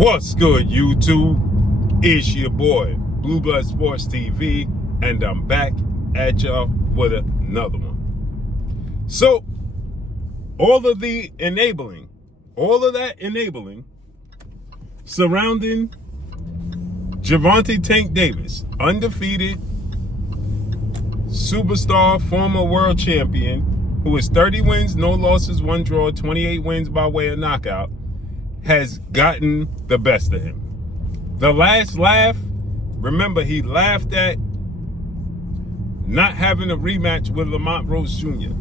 What's good, YouTube? It's your boy, Blue Blood Sports TV, and I'm back at y'all with another one. So, all of that enabling surrounding Gervonta Tank Davis, undefeated superstar, former world champion, who is 30 wins, no losses, 1 draw, 28 wins by way of knockout, has gotten the best of him. The last laugh, remember, he laughed at not having a rematch with Lamont Roach Jr.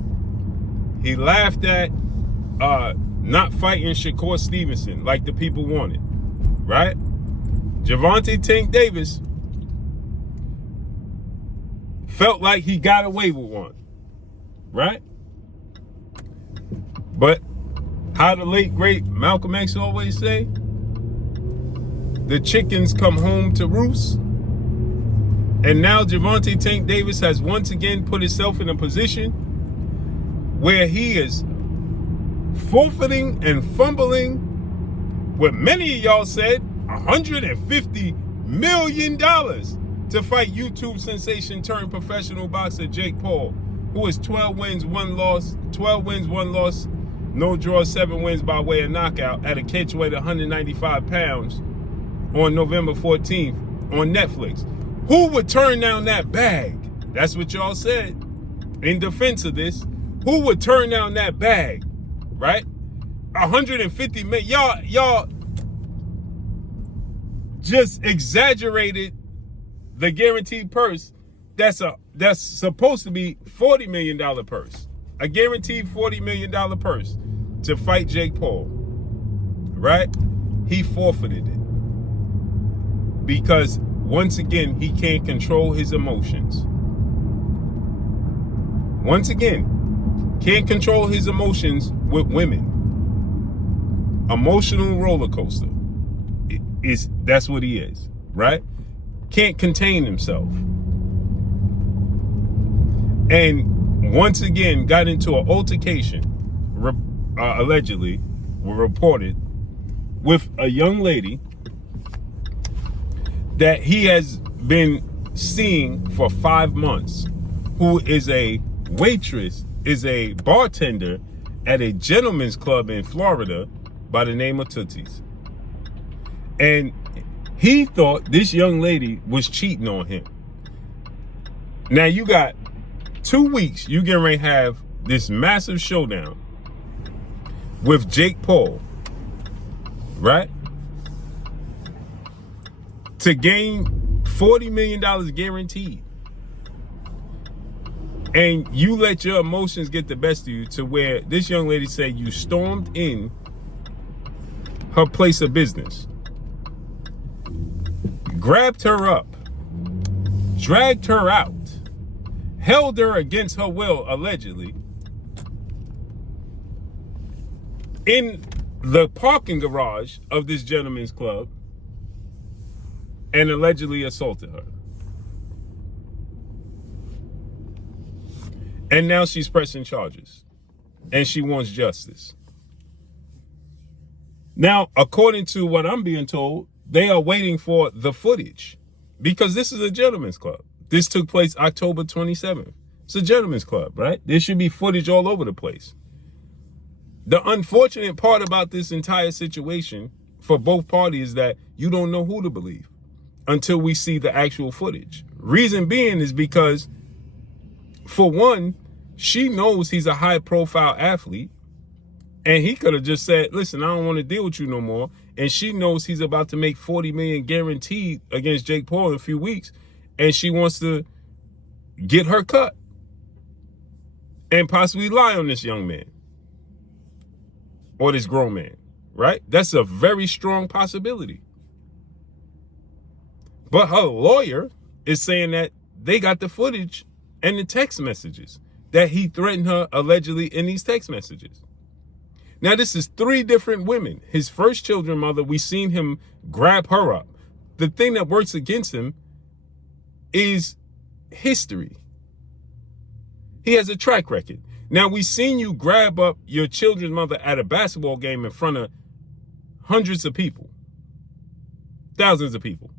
He laughed at not fighting Shakur Stevenson like the people wanted, right? Gervonta Tank Davis felt like he got away with one, right? But how the late, great Malcolm X always say, the chickens come home to roost. And now Gervonta Tank Davis has once again put himself in a position where he is forfeiting and fumbling what many of y'all said, $150 million to fight YouTube sensation turned professional boxer Jake Paul, who is 12 wins, 1 loss, no draw, 7 wins by way of knockout at a catch weight of 195 pounds on November 14th on Netflix. Who would turn down that bag? That's what y'all said in defense of this. Who would turn down that bag, right? 150 million. Y'all just exaggerated the guaranteed purse. That's supposed to be $40 million purse. A guaranteed $40 million purse to fight Jake Paul, right? He forfeited it because, once again, he can't control his emotions. Once again, can't control his emotions with women. Emotional roller coaster. That's what he is, right? Can't contain himself. And once again got into an altercation, allegedly reported, with a young lady that he has been seeing for 5 months, who is a waitress, is a bartender at a gentleman's club in Florida by the name of Tootsie's. And he thought this young lady was cheating on him. Now you got 2 weeks, you getting ready to have this massive showdown with Jake Paul, right? To gain $40 million guaranteed. And you let your emotions get the best of you to where this young lady said you stormed in her place of business, grabbed her up, dragged her out, held her against her will, allegedly, in the parking garage of this gentleman's club, and allegedly assaulted her. And now she's pressing charges, and she wants justice. Now, according to what I'm being told, they are waiting for the footage, because this is a gentleman's club. This took place October 27th. It's a gentleman's club, right? There should be footage all over the place. The unfortunate part about this entire situation for both parties is that you don't know who to believe until we see the actual footage. Reason being is because, for one, she knows he's a high-profile athlete, and he could have just said, listen, I don't want to deal with you no more. And she knows he's about to make $40 million guaranteed against Jake Paul in a few weeks, and she wants to get her cut and possibly lie on this young man or this grown man, right? That's a very strong possibility. But her lawyer is saying that they got the footage and the text messages that he threatened her allegedly in these text messages. Now, this is 3 different women. His first children mother, we seen him grab her up. The thing that works against him is history. He has a track record. Now, we seen you grab up your children's mother at a basketball game in front of hundreds of people. Thousands of people.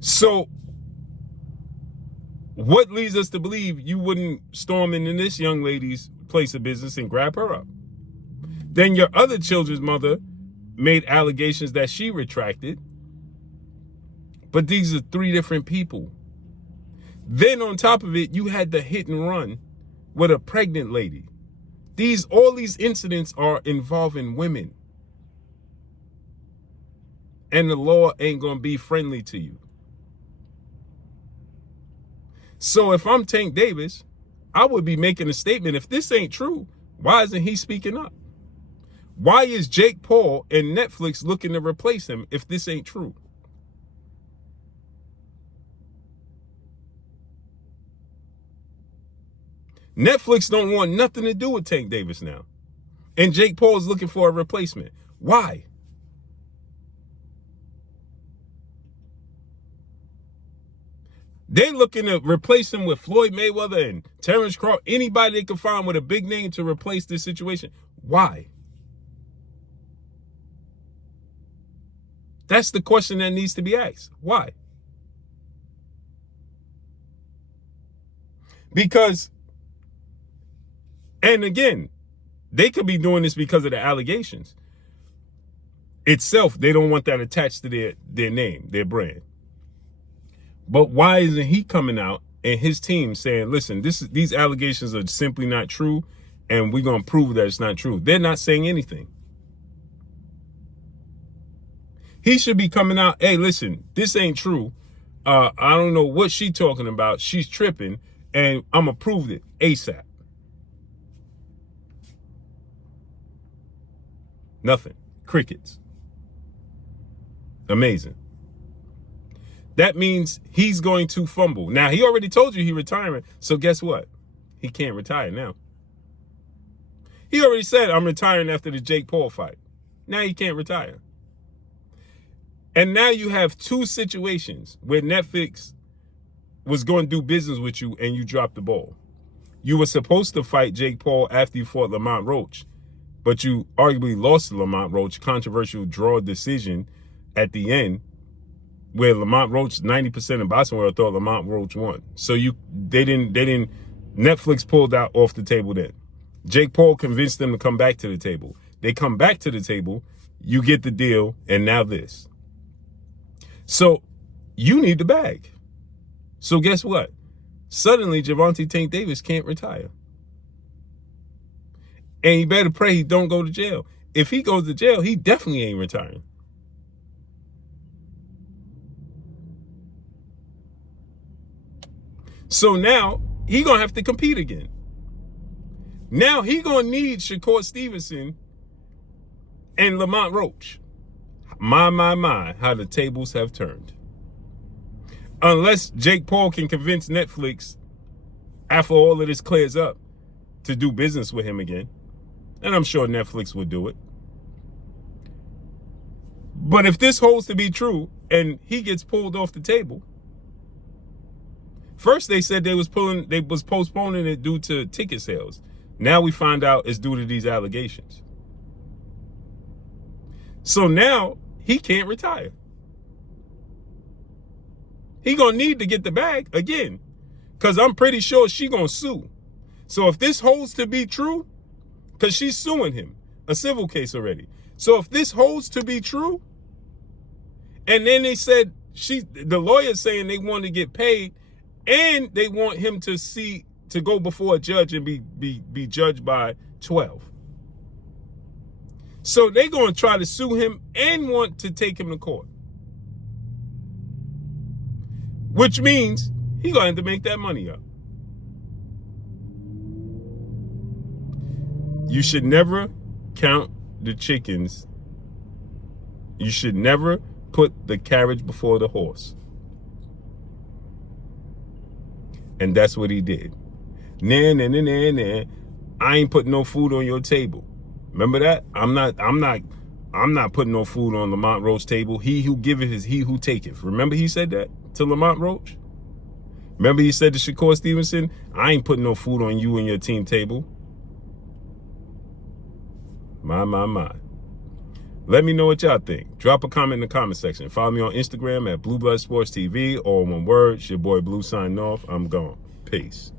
So what leads us to believe you wouldn't storm into this young lady's place of business and grab her up? Then your other children's mother made allegations that she retracted. But these are three different people. Then on top of it, you had the hit and run with a pregnant lady. All these incidents are involving women. And the law ain't going to be friendly to you. So if I'm Tank Davis, I would be making a statement. If this ain't true, why isn't he speaking up? Why is Jake Paul and Netflix looking to replace him if this ain't true? Netflix don't want nothing to do with Tank Davis now. And Jake Paul is looking for a replacement. Why? They looking to replace him with Floyd Mayweather and Terrence Crawford, anybody they can find with a big name to replace this situation. Why? That's the question that needs to be asked. Why? Because, and again, they could be doing this because of the allegations itself. They don't want that attached to their name, their brand. But why isn't he coming out and his team saying, listen, these allegations are simply not true, and we're going to prove that it's not true? They're not saying anything. He should be coming out, hey, listen, this ain't true. I don't know what she's talking about. She's tripping, and I'm going to prove it ASAP. Nothing. Crickets. Amazing. That means he's going to fumble. Now, he already told you he's retiring, so guess what? He can't retire now. He already said, I'm retiring after the Jake Paul fight. Now he can't retire. And now you have two situations where Netflix was going to do business with you and you dropped the ball. You were supposed to fight Jake Paul after you fought Lamont Roach, but you arguably lost to Lamont Roach, controversial draw decision at the end, where Lamont Roach, 90% of boxing world thought Lamont Roach won. So Netflix pulled out off the table then. Jake Paul convinced them to come back to the table. They come back to the table, you get the deal, and now this. So you need the bag. So guess what? Suddenly, Gervonta Tank Davis can't retire. And he better pray he don't go to jail. If he goes to jail, he definitely ain't retiring. So now he gonna have to compete again. Now he gonna need Shakur Stevenson and Lamont Roach. My, how the tables have turned. Unless Jake Paul can convince Netflix, after all of this clears up, to do business with him again. And I'm sure Netflix would do it. But if this holds to be true and he gets pulled off the table, first they said they was postponing it due to ticket sales. Now we find out it's due to these allegations. So now he can't retire. He gonna need to get the bag again, because I'm pretty sure she gonna sue. So if this holds to be true, because she's suing him, a civil case already. So if this holds to be true, and then they said the lawyer's saying they want to get paid, and they want him to go before a judge and be judged by 12. So they're going to try to sue him and want to take him to court. Which means he's going to have to make that money up. You should never count the chickens. You should never put the carriage before the horse. And that's what he did. Nah. I ain't putting no food on your table. Remember that? I'm not putting no food on Lamont Roach's table. He who giveth is he who taketh. Remember he said that to Lamont Roach? Remember he said to Shakur Stevenson, I ain't putting no food on you and your team table. My. Let me know what y'all think. Drop a comment in the comment section. Follow me on Instagram at Blue Blood Sports TV, or one word, it's your boy Blue signing off. I'm gone. Peace.